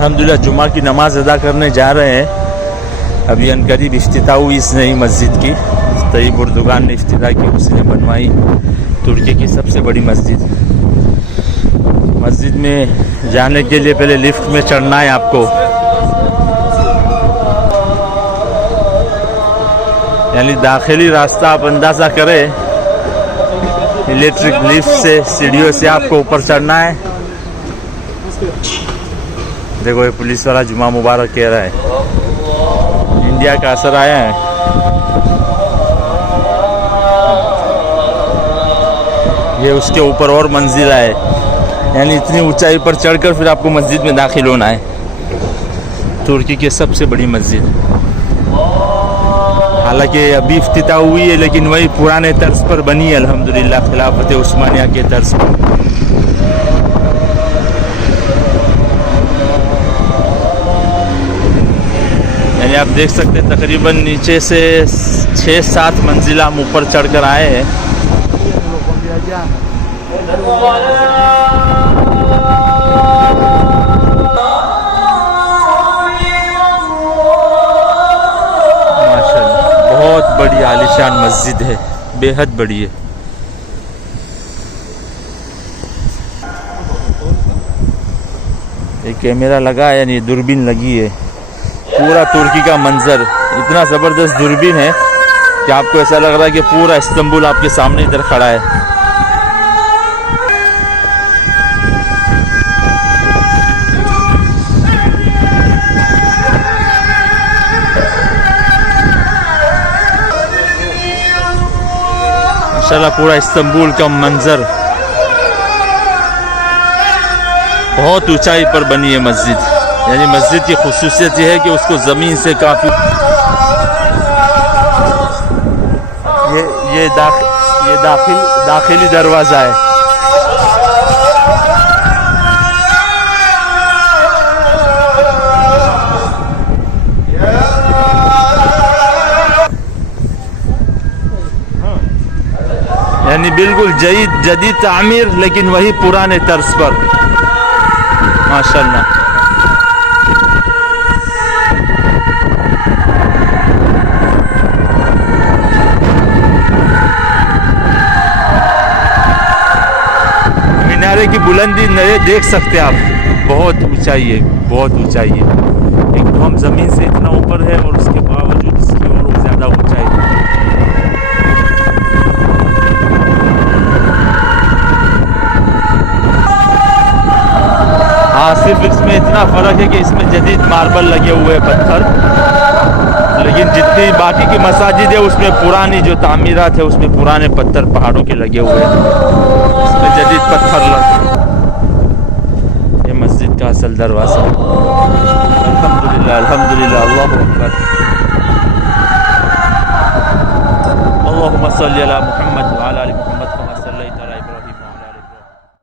अल्हम्दुलिल्लाह जुमा की नमाज़ अदा करने जा रहे हैं। अभी अनकरीब इफ्तिताह हुई इस नई मस्जिद की। तैयब उर्दुगान ने इफ्तिताह की, उसने बनवाई तुर्की की सबसे बड़ी मस्जिद। मस्जिद में जाने के लिए पहले लिफ्ट में चढ़ना है आपको, यानी दाखिली रास्ता आप अंदाज़ा करें, इलेक्ट्रिक लिफ्ट से सीढ़ियों से आपको ऊपर चढ़ना है। देखो ये पुलिस वाला जुमा मुबारक कह रहा है, इंडिया का असर आया है। ये उसके ऊपर और मंजिल है, यानी इतनी ऊंचाई पर चढ़कर फिर आपको मस्जिद में दाखिल होना है। तुर्की की सबसे बड़ी मस्जिद, हालांकि अभी इफ्तिताह हुई है लेकिन वही पुराने तर्ज पर बनी है अल्हम्दुलिल्लाह, खिलाफत उस्मानिया के तर्ज पर। यानी आप देख सकते हैं तकरीबन नीचे से 6-7 मंजिला हम ऊपर चढ़कर आए हैं। बहुत बड़ी आलीशान मस्जिद है, बेहद बड़ी है। एक कैमरा लगा है, यानी दूरबीन लगी है। पूरा तुर्की का मंजर इतना ज़बरदस्त दूरबीन है कि आपको ऐसा लग रहा है कि पूरा इस्तांबुल आपके सामने इधर खड़ा है। माशाल्लाह पूरा इस्तांबुल का मंजर, बहुत ऊंचाई पर बनी है मस्जिद। यानी मस्जिद की खुसूसियत यह है कि उसको ज़मीन से काफ़ी ये दाखिली दरवाज़ा है। यानी बिल्कुल जदीद तामीर, लेकिन वही पुराने तर्ज पर। माशाल्लाह मीनारे की बुलंदी देख सकते हैं आप, बहुत ऊंचाई है, बहुत ऊंचाई है। एक तो हम ज़मीन से इतना ऊपर है और उसके बावजूद इसकी और ज़्यादा ऊंचाई है। हाँ, सिर्फ इसमें इतना फ़र्क है कि इसमें जदीद मार्बल लगे हुए हैं, पत्थर, लेकिन जितनी बाकी की मसाजिद है उसमें पुरानी जो तामीरात है उसमें पुराने पत्थर पहाड़ों के लगे हुए हैं, इसमें जदीद पत्थर लगे। ये मस्जिद का असल दरवाज़ा। अल्हम्दुलिल्लाह अल्हम्दुलिल्लाह, अल्लाहु अकबर, अल्लाहुम्मा सल्ली अला मुहम्मद।